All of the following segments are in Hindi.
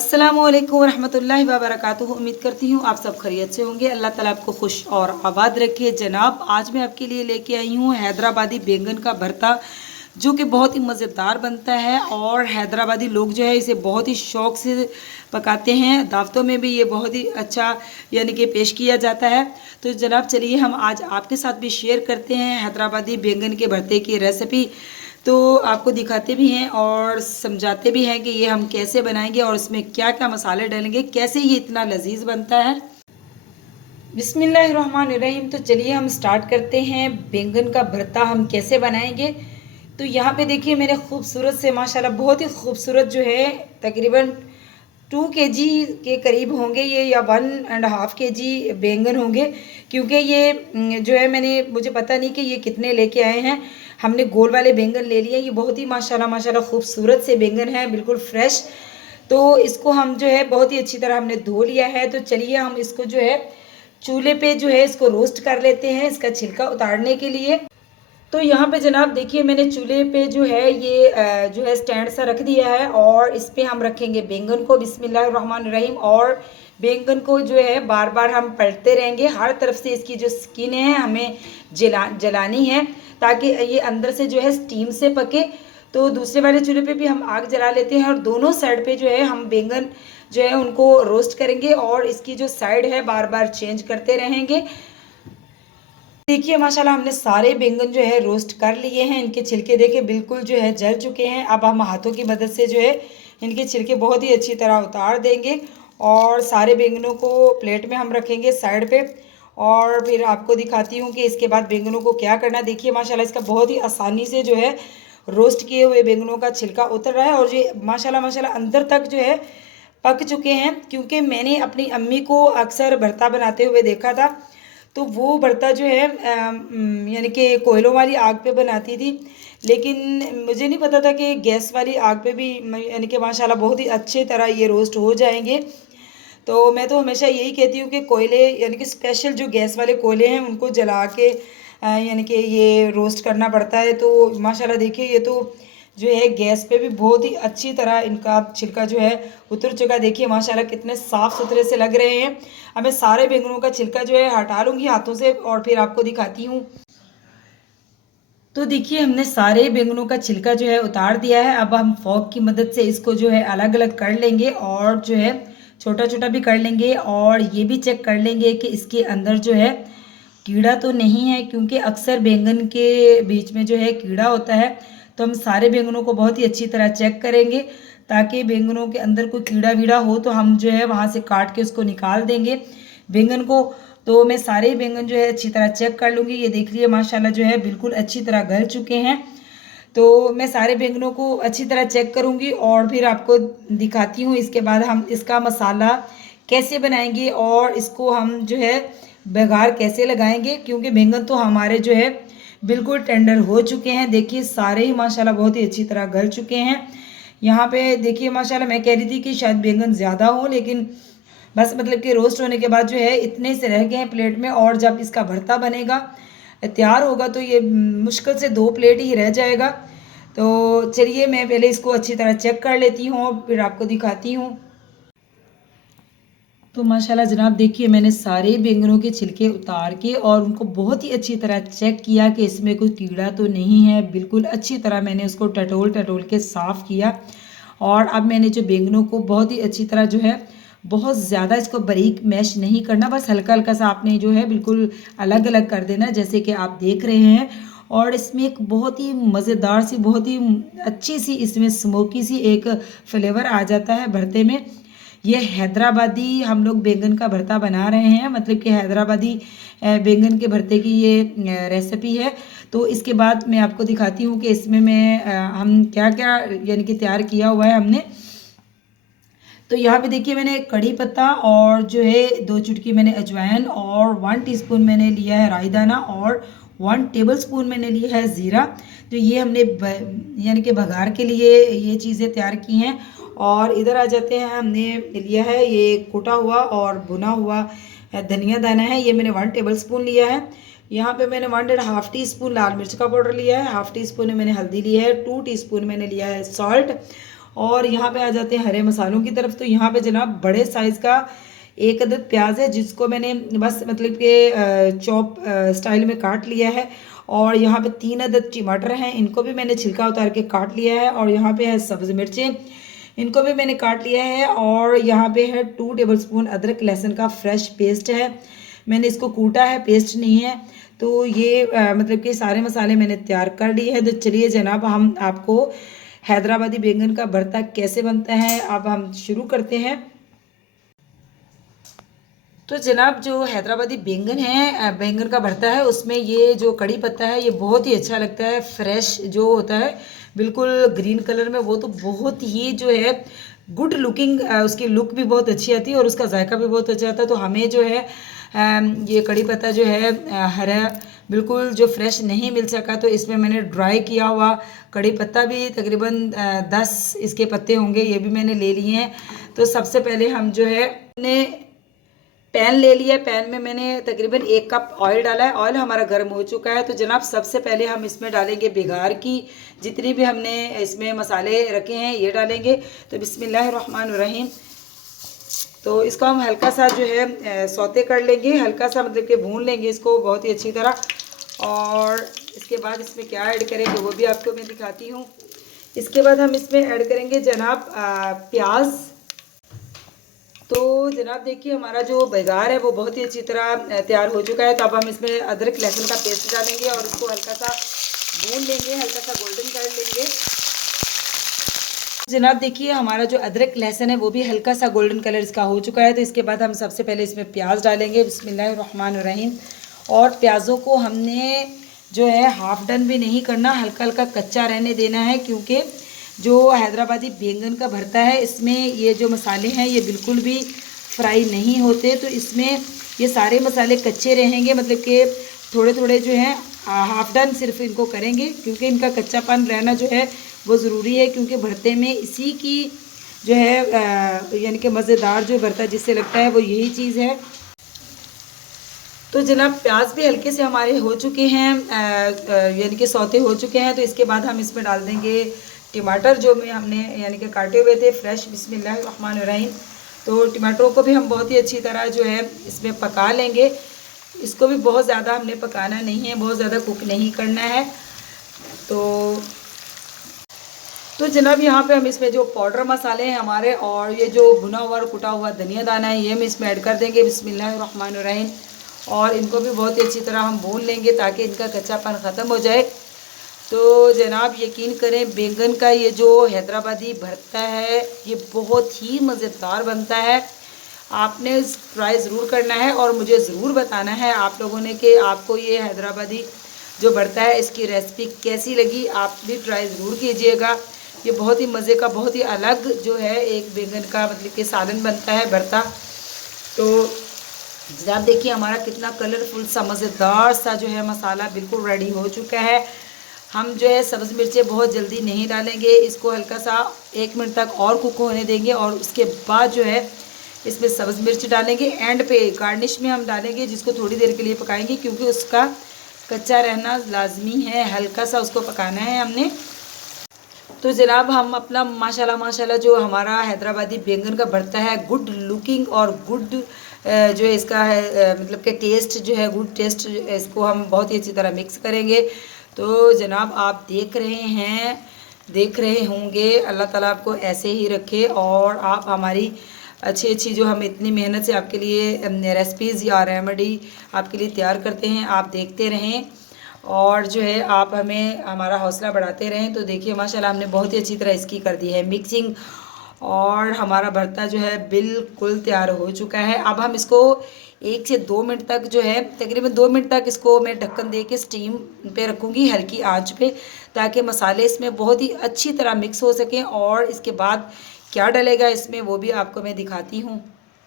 अस्सलामुअलैकुम रहमतुल्लाहि व बरकातुहू। उम्मीद करती हूँ आप सब खैरियत से होंगे। अल्लाह ताला आपको खुश और आबाद रखे। जनाब, आज मैं आपके लिए लेके आई हूँ हैदराबादी बैंगन का भरता, जो कि बहुत ही मज़ेदार बनता है और हैदराबादी लोग जो है इसे बहुत ही शौक़ से पकाते हैं। दावतों में भी ये बहुत ही अच्छा यानी कि पेश किया जाता है। तो जनाब चलिए हम आज आपके साथ भी शेयर करते हैं हैदराबादी बैंगन के भरते की रेसिपी। तो आपको दिखाते भी हैं और समझाते भी हैं कि ये हम कैसे बनाएंगे और इसमें क्या क्या मसाले डालेंगे, कैसे ये इतना लजीज बनता है। बिस्मिल्लाहिर्रहमानिर्रहीम। तो चलिए हम स्टार्ट करते हैं बैंगन का भरता हम कैसे बनाएंगे। तो यहाँ पे देखिए मेरे खूबसूरत से माशाल्लाह बहुत ही खूबसूरत जो है तकरीबन 2 kg के करीब होंगे ये, या 1.5 kg बैंगन होंगे। क्योंकि ये जो है मुझे पता नहीं कि ये कितने लेके आए हैं। हमने गोल वाले बैंगन ले लिए। ये बहुत ही माशाल्लाह माशाल्लाह खूबसूरत से बैंगन है, बिल्कुल फ्रेश। तो इसको हम जो है बहुत ही अच्छी तरह हमने धो लिया है। तो चलिए हम इसको जो है चूल्हे पे जो है इसको रोस्ट कर लेते हैं इसका छिलका उतारने के लिए। तो यहाँ पे जनाब देखिए मैंने चूल्हे पे जो है ये जो है स्टैंड सा रख दिया है और इस पे हम रखेंगे बैंगन को। बिस्मिल्लाहिर्रहमानिर्रहीम। और बैंगन को जो है बार बार हम पलटते रहेंगे। हर तरफ से इसकी जो स्किन है हमें जलानी है, ताकि ये अंदर से जो है स्टीम से पके। तो दूसरे वाले चूल्हे पे भी हम आग जला लेते हैं और दोनों साइड पे जो है हम बैंगन जो है उनको रोस्ट करेंगे और इसकी जो साइड है बार बार चेंज करते रहेंगे। देखिए माशाल्लाह हमने सारे बैंगन जो है रोस्ट कर लिए हैं। इनके छिलके देखिए बिल्कुल जो है जल चुके हैं। अब हम हाथों की मदद से जो है इनके छिलके बहुत ही अच्छी तरह उतार देंगे और सारे बैंगनों को प्लेट में हम रखेंगे साइड पे। और फिर आपको दिखाती हूँ कि इसके बाद बैंगनों को क्या करना। देखिए माशाल्लाह इसका बहुत ही आसानी से जो है रोस्ट किए हुए बैंगनों का छिलका उतर रहा है और ये माशाल्लाह माशाल्लाह अंदर तक जो है पक चुके हैं। क्योंकि मैंने अपनी अम्मी को अक्सर भरता बनाते हुए देखा था, तो वो भरता जो है यानी कि कोयलों वाली आग पे बनाती थी। लेकिन मुझे नहीं पता था कि गैस वाली आग पे भी यानी कि माशाल्लाह बहुत ही अच्छी तरह ये रोस्ट हो जाएंगे। तो मैं तो हमेशा यही कहती हूँ कि कोयले यानी कि स्पेशल जो गैस वाले कोयले हैं उनको जला के यानी कि ये रोस्ट करना पड़ता है। तो माशाल्लाह देखिए ये तो जो है गैस पे भी बहुत ही अच्छी तरह इनका छिलका जो है उतर चुका। देखिए माशाल्लाह कितने साफ़ सुथरे से लग रहे हैं। अब मैं सारे बैंगनों का छिलका जो है हटा लूँगी हाथों से और फिर आपको दिखाती हूँ। तो देखिए हमने सारे बैंगनों का छिलका जो है उतार दिया है। अब हम फोक की मदद से इसको जो है अलग अलग कर लेंगे और जो है छोटा छोटा भी कर लेंगे और ये भी चेक कर लेंगे कि इसके अंदर जो है कीड़ा तो नहीं है। क्योंकि अक्सर बैंगन के बीच में जो है कीड़ा होता है। तो हम सारे बैंगनों को बहुत ही अच्छी तरह चेक करेंगे, ताकि बैंगनों के अंदर कोई कीड़ा वीड़ा हो तो हम जो है वहाँ से काट के उसको निकाल देंगे बैंगन को। तो मैं सारे बैंगन जो है अच्छी तरह चेक कर लूँगी। ये देख लीजिए माशाल्लाह जो है बिल्कुल अच्छी तरह गल चुके हैं। तो मैं सारे बैंगनों को अच्छी तरह चेक करूँगी और फिर आपको दिखाती हूँ इसके बाद हम इसका मसाला कैसे बनाएंगे और इसको हम जो है बघार कैसे लगाएंगे। क्योंकि बैंगन तो हमारे जो है बिल्कुल टेंडर हो चुके हैं। देखिए सारे ही माशाल्लाह बहुत ही अच्छी तरह गल चुके हैं। यहाँ पे देखिए माशाल्लाह मैं कह रही थी कि शायद बैंगन ज़्यादा हो, लेकिन बस मतलब कि रोस्ट होने के बाद जो है इतने से रह गए हैं प्लेट में। और जब इसका भरता बनेगा तैयार होगा तो ये मुश्किल से 2 प्लेट ही रह जाएगा। तो चलिए मैं पहले इसको अच्छी तरह चेक कर लेती हूँ और फिर आपको दिखाती हूँ। तो माशाल्लाह जनाब देखिए मैंने सारे बैंगनों के छिलके उतार के और उनको बहुत ही अच्छी तरह चेक किया कि इसमें कोई कीड़ा तो नहीं है। बिल्कुल अच्छी तरह मैंने उसको टटोल टटोल के साफ़ किया। और अब मैंने जो बैंगनों को बहुत ही अच्छी तरह जो है बहुत ज़्यादा इसको बारीक मैश नहीं करना, बस हल्का हल्का सा आपने जो है बिल्कुल अलग अलग कर देना, जैसे कि आप देख रहे हैं। और इसमें एक बहुत ही मज़ेदार सी बहुत ही अच्छी सी इसमें स्मोकी सी एक फ्लेवर आ जाता है भरते में। ये हैदराबादी हम लोग बैंगन का भरता बना रहे हैं, मतलब कि हैदराबादी बैंगन के भरते की ये रेसिपी है। तो इसके बाद मैं आपको दिखाती हूँ कि इसमें हम क्या क्या यानी कि तैयार किया हुआ है हमने। तो यहाँ पे देखिए मैंने कड़ी पत्ता और जो है 2 चुटकी मैंने अजवाइन और 1 टीस्पून मैंने लिया है राई दाना और 1 टेबलस्पून मैंने लिया है ज़ीरा। तो ये हमने यानी कि बघार के लिए ये चीज़ें तैयार की हैं। और इधर आ जाते हैं, हमने लिया है ये कूटा हुआ और भुना हुआ धनिया दाना है, ये मैंने 1 टेबलस्पून लिया है। यहाँ पे मैंने 1.5 टीस्पून लाल मिर्च का पाउडर लिया है, हाफ टी स्पून मैंने हल्दी लिया है, 2 टीस्पून मैंने लिया है सॉल्ट और यहाँ पे आ जाते हैं हरे मसालों की तरफ। तो यहाँ पे जनाब बड़े साइज़ का एक अदद प्याज है जिसको मैंने बस मतलब कि चॉप स्टाइल में काट लिया है। और यहाँ पे 3 अदद टमाटर हैं, इनको भी मैंने छिलका उतार के काट लिया है। और यहाँ पे है सब्ज़ मिर्चें, इनको भी मैंने काट लिया है। और यहाँ पे है 2 टेबलस्पून अदरक लहसुन का फ्रेश पेस्ट है, मैंने इसको कूटा है, पेस्ट नहीं है। तो ये मतलब कि सारे मसाले मैंने तैयार कर लिए हैं। तो चलिए जनाब हम आपको हैदराबादी बैंगन का भरता कैसे बनता है अब हम शुरू करते हैं। तो जनाब जो हैदराबादी बैंगन है, बैंगन का भरता है, उसमें ये जो कड़ी पत्ता है ये बहुत ही अच्छा लगता है। फ्रेश जो होता है बिल्कुल ग्रीन कलर में, वो तो बहुत ही जो है गुड लुकिंग, उसकी लुक भी बहुत अच्छी आती है और उसका जायका भी बहुत अच्छा आता है। तो हमें जो है ये कड़ी पत्ता जो है हरा बिल्कुल जो फ्रेश नहीं मिल सका, तो इसमें मैंने ड्राई किया हुआ कड़ी पत्ता भी तकरीबन 10 इसके पत्ते होंगे, ये भी मैंने ले लिए हैं। तो सबसे पहले हम जो है ने पैन ले लिया, पैन में मैंने तकरीबन 1 कप ऑयल डाला है। ऑयल हमारा गर्म हो चुका है। तो जनाब सबसे पहले हम इसमें डालेंगे बिगार की जितनी भी हमने इसमें मसाले रखे हैं ये डालेंगे। तो बिस्मिल्लाहिर्रहमानिर्रहीम। तो इसको हम हल्का सा जो है सौते कर लेंगे, हल्का सा मतलब कि भून लेंगे इसको बहुत ही अच्छी तरह। और इसके बाद इसमें क्या ऐड करेंगे वो भी आपको मैं दिखाती हूँ। इसके बाद हम इसमें ऐड करेंगे जनाब प्याज। तो जनाब देखिए हमारा जो बेगार है वो बहुत ही अच्छी तरह तैयार हो चुका है। तो अब हम इसमें अदरक लहसुन का पेस्ट डालेंगे और इसको हल्का सा भून लेंगे, हल्का सा गोल्डन कर लेंगे। जनाब देखिए हमारा जो अदरक लहसुन है वो भी हल्का सा गोल्डन कलर इसका हो चुका है। तो इसके बाद हम सबसे पहले इसमें प्याज डालेंगे, बिस्मिल्लाहिर्रहमानिर्रहीम। और प्याज़ों को हमने जो है हाफ डन भी नहीं करना, हल्का हल्का कच्चा रहने देना है, क्योंकि जो हैदराबादी बैंगन का भरता है इसमें ये जो मसाले हैं ये बिल्कुल भी फ्राई नहीं होते। तो इसमें ये सारे मसाले कच्चे रहेंगे, मतलब कि थोड़े थोड़े जो हैं हाफ डन सिर्फ इनको करेंगे, क्योंकि इनका कच्चापन रहना जो है वो ज़रूरी है। क्योंकि भरते में इसी की जो है यानी कि मज़ेदार जो भरता जिससे लगता है वो यही चीज़ है। तो जनाब प्याज भी हल्के से हमारे हो चुके हैं, यानी कि सौते हो चुके हैं। तो इसके बाद हम इसमें डाल देंगे टमाटर जो में हमने यानी कि काटे हुए थे फ्रेश, बिस्मिल्लाहिर्रहमानिर्रहीम। तो टमाटरों को भी हम बहुत ही अच्छी तरह जो है इसमें पका लेंगे। इसको भी बहुत ज़्यादा हमने पकाना नहीं है, बहुत ज़्यादा कुक नहीं करना है। तो जनाब यहाँ पे हम इसमें जो पाउडर मसाले हैं हमारे और ये जो भुना हुआ और कुटा हुआ धनिया दाना है ये हम इसमें ऐड कर देंगे, बिस्मिल्लाहिर्रहमानिर्रहीम। और इनको भी बहुत ही अच्छी तरह हम भून लेंगे ताकि इनका कच्चापन ख़त्म हो जाए। तो जनाब यकीन करें बैंगन का ये जो हैदराबादी भरता है ये बहुत ही मज़ेदार बनता है। आपने ट्राई ज़रूर करना है और मुझे ज़रूर बताना है आप लोगों ने कि आपको ये हैदराबादी जो भरता है इसकी रेसिपी कैसी लगी। आप भी ट्राई ज़रूर कीजिएगा। ये बहुत ही मज़े का, बहुत ही अलग जो है एक बैंगन का मतलब कि सालन बनता है भरता। तो जनाब देखिए हमारा कितना कलरफुल सा मज़ेदार सा जो है मसाला बिल्कुल रेडी हो चुका है। हम जो है सब्ज़ मिर्चें बहुत जल्दी नहीं डालेंगे, इसको हल्का सा 1 मिनट तक और कुक होने देंगे और उसके बाद जो है इसमें सब्ज़ मिर्च डालेंगे। एंड पे गार्निश में हम डालेंगे जिसको थोड़ी देर के लिए पकाएंगे, क्योंकि उसका कच्चा रहना लाजमी है, हल्का सा उसको पकाना है हमने। तो जनाब हम अपना माशाल्लाह माशाल्लाह जो हमारा हैदराबादी बैंगन का भरता है गुड लुकिंग और गुड जो है इसका है मतलब कि टेस्ट जो है गुड टेस्ट, इसको हम बहुत ही अच्छी तरह मिक्स करेंगे। तो जनाब आप देख रहे होंगे, अल्लाह ताला आपको ऐसे ही रखे और आप हमारी अच्छी अच्छी जो हम इतनी मेहनत से आपके लिए रेसिपीज़ या रेमेडी आपके लिए तैयार करते हैं आप देखते रहें और जो है आप हमें हमारा हौसला बढ़ाते रहें। तो देखिए माशाल्लाह हमने बहुत ही अच्छी तरह इसकी कर दी है मिक्सिंग और हमारा भरता जो है बिल्कुल तैयार हो चुका है। अब हम इसको 1 से 2 मिनट तक जो है तकरीबन 2 मिनट तक इसको मैं ढक्कन दे के स्टीम पे रखूँगी हल्की आंच पे, ताकि मसाले इसमें बहुत ही अच्छी तरह मिक्स हो सकें। और इसके बाद क्या डलेगा इसमें वो भी आपको मैं दिखाती हूँ।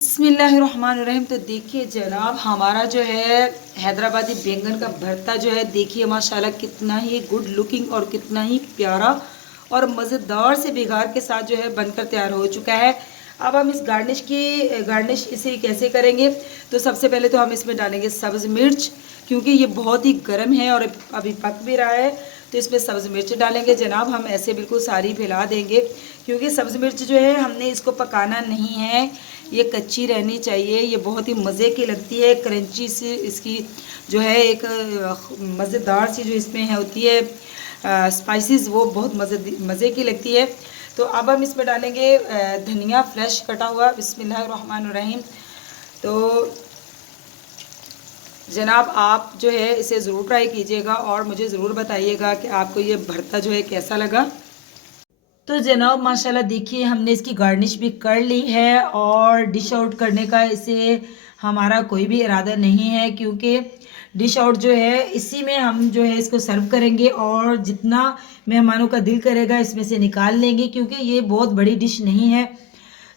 बिस्मिल्लाहिर्रहमानिर्रहीम। तो देखिए जनाब हमारा जो है हैदराबादी बैंगन का भरता जो है देखिए माशाल्लाह कितना ही गुड लुकिंग और कितना ही प्यारा और मज़ेदार से बिगार के साथ जो है बनकर तैयार हो चुका है। अब हम इस गार्निश इसे कैसे करेंगे। तो सबसे पहले तो हम इसमें डालेंगे सब्ज़ मिर्च, क्योंकि ये बहुत ही गर्म है और अभी पक भी रहा है। तो इसमें सब्ज़ मिर्च डालेंगे जनाब, हम ऐसे बिल्कुल सारी फैला देंगे क्योंकि सब्ज़ मिर्च जो है हमने इसको पकाना नहीं है, ये कच्ची रहनी चाहिए। ये बहुत ही मज़े की लगती है, क्रंची सी इसकी जो है एक मज़ेदार सी जो इसमें है होती है स्पाइसेस, वो बहुत मज़े की लगती है। तो अब हम इसमें डालेंगे धनिया फ्रेश कटा हुआ। बिस्मिल्लाहिर्रहमानिर्रहीम। तो जनाब आप जो है इसे ज़रूर ट्राई कीजिएगा और मुझे ज़रूर बताइएगा कि आपको ये भरता जो है कैसा लगा। तो जनाब माशाल्लाह देखिए हमने इसकी गार्निश भी कर ली है और डिश आउट करने का इसे हमारा कोई भी इरादा नहीं है, क्योंकि डिश आउट जो है इसी में हम जो है इसको सर्व करेंगे और जितना मेहमानों का दिल करेगा इसमें से निकाल लेंगे, क्योंकि ये बहुत बड़ी डिश नहीं है,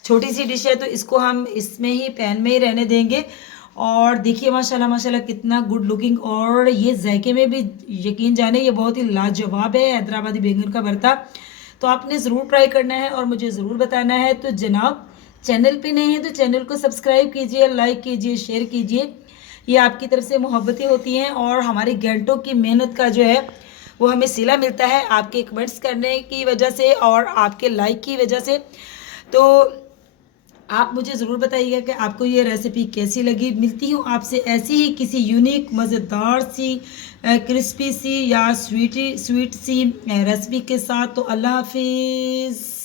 छोटी सी डिश है। तो इसको हम इसमें ही पैन में ही रहने देंगे। और देखिए माशाल्लाह माशाल्लाह कितना गुड लुकिंग, और ये जायके में भी यकीन जाने ये बहुत ही लाजवाब है हैदराबादी बैंगन का भरता। तो आपने ज़रूर ट्राई करना है और मुझे ज़रूर बताना है। तो जनाब चैनल पे नए हैं तो चैनल को सब्सक्राइब कीजिए, लाइक कीजिए, शेयर कीजिए। ये आपकी तरफ से मोहब्बतें होती हैं और हमारी घंटों की मेहनत का जो है वो हमें सिला मिलता है आपके कमेंट्स करने की वजह से और आपके लाइक की वजह से। तो आप मुझे ज़रूर बताइएगा कि आपको ये रेसिपी कैसी लगी। मिलती हूँ आपसे ऐसी ही किसी यूनिक मज़ेदार सी क्रिस्पी सी या स्वीट सी रेसिपी के साथ। तो अल्लाह हाफिज़।